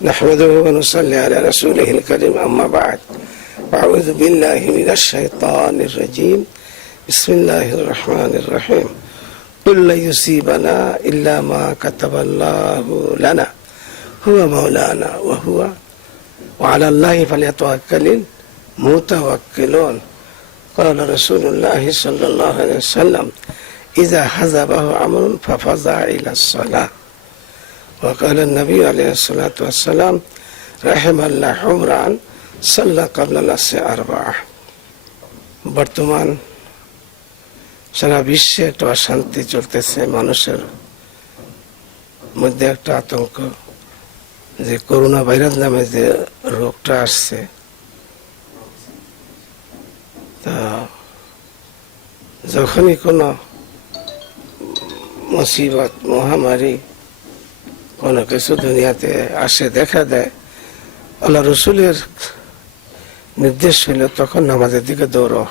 نحمده ونصلي على رسوله الكريم أما بعد أعوذ بالله من الشيطان الرجيم بسم الله الرحمن الرحيم قل لن يصيبنا إلا ما كتب الله لنا هو مولانا وعلى الله فليتوكل المتوكلون قال رسول الله صلى الله عليه وسلم إذا حزبه أمر ففزع إلى الصلاة وقال النبي عليه الصلاة والسلام رحم الله حمرا صلى قبل العصر أربعة বর্তমান সারা বিশ্বে একটা অশান্তি চলতেছে, মানুষের মধ্যে একটা আতঙ্ক যে করোনা ভাইরাস নামে যে রোগটা আসছে, তা যখনই কোনো মুসিবত মহামারী কোনো কিছু দুনিয়াতে আসে দেখা দেয়, আল্লাহ রসুলের নির্দেশ হইল তখন নামাজের দিকে দৌড়ো,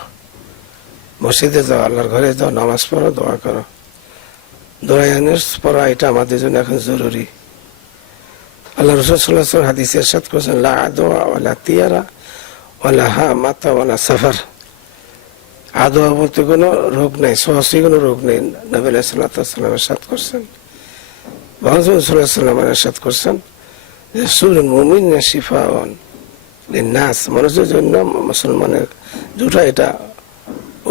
মসজিদে যাও, আল্লাহর ঘরে যাও, নামাজ পড়ো, দোয়া করো। দোয়ানের পড়া এটা আমাদের জন্য এখন জরুরি। আল্লাহ রসুল সাল্লাল্লাহু আলাইহি ওয়াসাল্লাম হাদিসে ইরশাদ করেছেন লা আদওয়া ওয়ালা তিয়ারা ওয়ালা হামাতা ওয়ালা সাফার। আদওয়া বলতে কোনো রোগ নেই, সহসী কোনো রোগ নেই। নবী আলাইহিস সালাতু ওয়াস সালাম ইরশাদ করেছেন, রাসূল সাল্লাল্লাহু আলাইহি ওয়াসাল্লাম ইরশাদ করেছেন যে সূরাতুল মুমিনুন শিফাউন লিন-নাস, মানুষের জন্য মুসলমানের দুটো এটা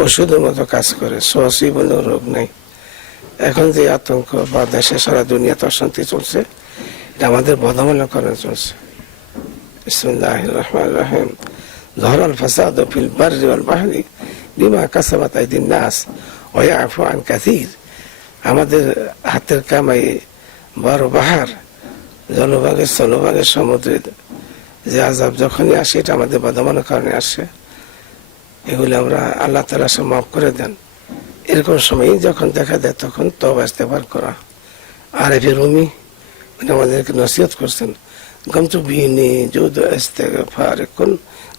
ওষুধের মতো কাজ করে, সহসী কোনো রোগ নেই। এখন যে আতঙ্ক বা দেশে সারা দুনিয়াতে অশান্তি চলছে, এটা আমাদের বদমূল্য করে চলছে। বিসমিল্লাহির রহমানির রহিম যহরাল ফাসাদু ফিল বাররি ওয়াল বাহরি বিমা কাসাবাত আইদিন নাস ওয়া ইয়াফু আন কাসীর। আমাদের হাতের কামাই বড় বাহার, জলভাগে স্থলভাগে সমুদ্রের যে আযাব যখনই আসে এটা আমাদের বদমূল্যের কারণে আসে। এগুলি আমরা আল্লাহ তাআলা সব মাফ করে দেন। এরকম সময় যখন দেখা দেয় তখন তওবা ইস্তেগফার করা। আর এফে রুমি আমাদেরকে নসিহত করছেন গমতু বিনি জুদ ইস্তেগফার কুন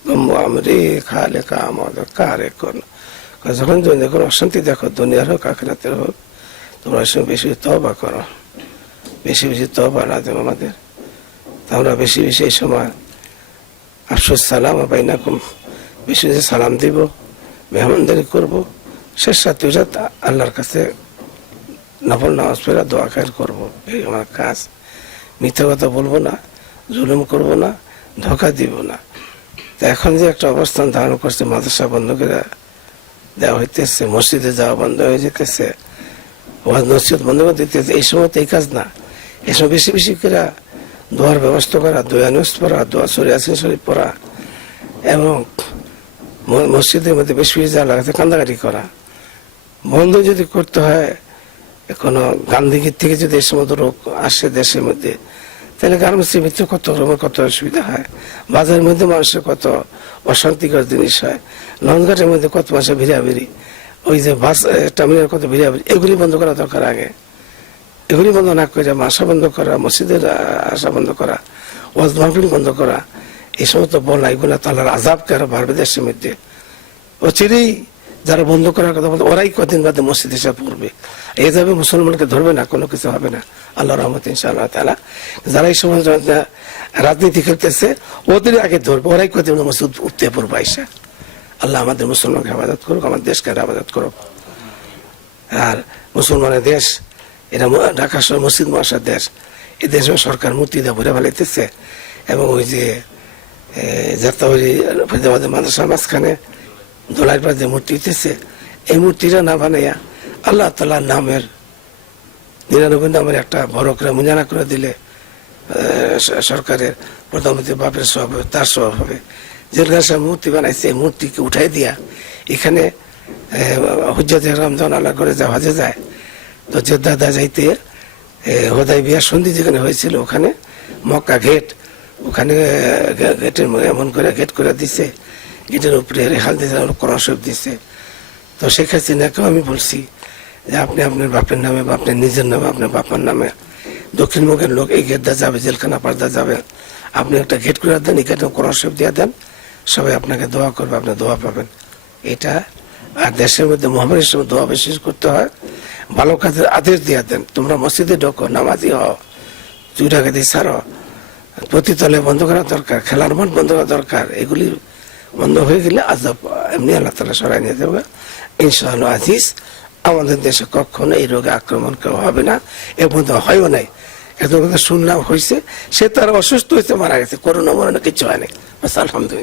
গম আমরি খালিকা আমদ কারে কুন। যখন তুমি দেখো অশান্তি দেখো, দুনিয়ার হোক আখিরাতের হোক, তোমরা বেশি তওবা করো, বেশি বেশি তওবা না দেবো আমাদের। আমরা বেশি বেশি এই সময় আফসোস সালাম বাইনাকুম, বেশি বেশি সালাম দিব, মেহমানদারি করবো, শেষ সাথে আল্লাহর কাছে নফল নামাজ পড়া দোয়া খায়ের করবো। এই আমার কাজ। মিথ্যা কথা বলবো না, জুলুম করবো না, ধোঁকা দিব না। তা এখন যে একটা অবস্থান ধারণ করছে, মাদ্রাসা বন্ধ করে দেওয়া হইতেছে, মসজিদে যাওয়া বন্ধ হয়ে যেতেছে, ওয়াজ নসিহত বন্ধ করে দিতেছে, এই সময় তো এই কাজ না। এই সময় বেশি বেশি করে দোয়ার ব্যবস্থা করা, দোয়া নুস পড়া, দোয়া সূরা ইয়াসিন শরীফ পড়া, এবং মসজিদের মধ্যে বেশি বেশি যাওয়া লাগাতে কান্দাকাটি করা। বন্ধ যদি করতে হয়, কোনো গান্ধীগীর থেকে যদি এই সমস্ত রোগ আসে দেশের মধ্যে, তাহলে গার্মেন্টসের ভিতরে কত রকমের কত অসুবিধা হয়, বাজারের মধ্যে মানুষের কত অশান্তিকর জিনিস হয়, লঞ্চঘাটের মধ্যে কত মাসে ভিড়াভিড়ি, ওই যে বাস টার্মিনাল কত ভিড়াভিড়ি, এগুলি বন্ধ করা দরকার আগে। এগুলি বন্ধ না করে আসা বন্ধ করা, মসজিদের আসা বন্ধ করা, ওয়াজ মাহফিল বন্ধ করা, এই সমস্ত বলা, এগুলো তাহলে আযাবকে আরো বাড়বে দেশের মধ্যে। অচিরেই যারা বন্ধ করার কথা বলতে, ওরাই কদিন বাদে মসজিদ এসে পড়বে। এই যাবে মুসলমানকে ধরবে না, কোনো কিছু হবে না আল্লাহ রহমত ইনশাআল্লাহ তাআলা। যারা এই সময় রাজনীতি খেলতেছে ওদের আগে ধরবে, ওরাই কদিন মসজিদ উঠতে পড়বে আইসা। আল্লাহ আমাদের মুসলমানকে হেফাজত করুক, আমার দেশকে হেফাজত করুক। আর মুসলমানের দেশ এটা, ঢাকা শহর মসজিদ মহাশার দেশ। এই দেশে সরকার মূর্তি দিয়ে ভরে ফেলাইতেছে, এবং ওই যে যাত্রাবাড়ি ফরিদাবাদের মাদ্রাসার মাঝখানে দোলার পাশে মূর্তি হইতেছে, এই মূর্তিটা না বানাইয়া আল্লাহ তাআলার নামের 99 নামের একটা বড় করে মুজানা করে দিলে সরকারের প্রধানমন্ত্রী বাপের সব হবে, তার সব হবে। যেখানে মূর্তি বানাইছে এই মূর্তিকে উঠাই দিয়া এখানে হুজ্জাতে ইহরাম যখন আল্লাহর ঘরে যাওয়া যায়, তো জেদ্দা যাইতে হুদায়বিয়া সন্ধি যেখানে হয়েছিল ওখানে মক্কা গেট, ওখানে গেটের এমন করে গেট করে দিছে, গেটের উপরে রেখাল দিয়েছে, কোরআন শরীফ দিছে। তো শেখ হাসিনাকেও আমি বলছি যে আপনি আপনার বাপের নামে বা আপনার নিজের নামে, আপনার বাপার নামে দক্ষিণ মুখের লোক এই গেটটা যাবে, জেলখানা পাড়দা যাবে, আপনি একটা গেট করে দেন, এই গেটে কোরআন শরীফ দিয়ে দেন, সবাই আপনাকে দোয়া করবে, আপনি দোয়া পাবেন। এটা আর দেশের মধ্যে মহামারীর সময় দোয়া বেশি করতে হয়, ভালো কাজের আদেশ দিয়ে দেন, তোমরা মসজিদে ঢোকো, নামাজি হও, চুরি ডাকাতি ছাড়ো, প্রতিতলে বন্ধ করা দরকার, খেলার মাঠ বন্ধ করা দরকার। এগুলি বন্ধ হয়ে গেলে আজাব এমনি আল্লাহ তাআলা সরাই নিয়ে দেবে ইনশাআল্লাহ আজিজ। আমাদের দেশে কখনো এই রোগে আক্রমণ কেউ হবে না, এর মধ্যে হয়ও নাই। এত কথা শুনলাম হয়েছে, সে তার অসুস্থ হয়েছে, মারা গেছে, করোনা মরণে কিছু হয় নাই, আলহামদুলিল্লাহ।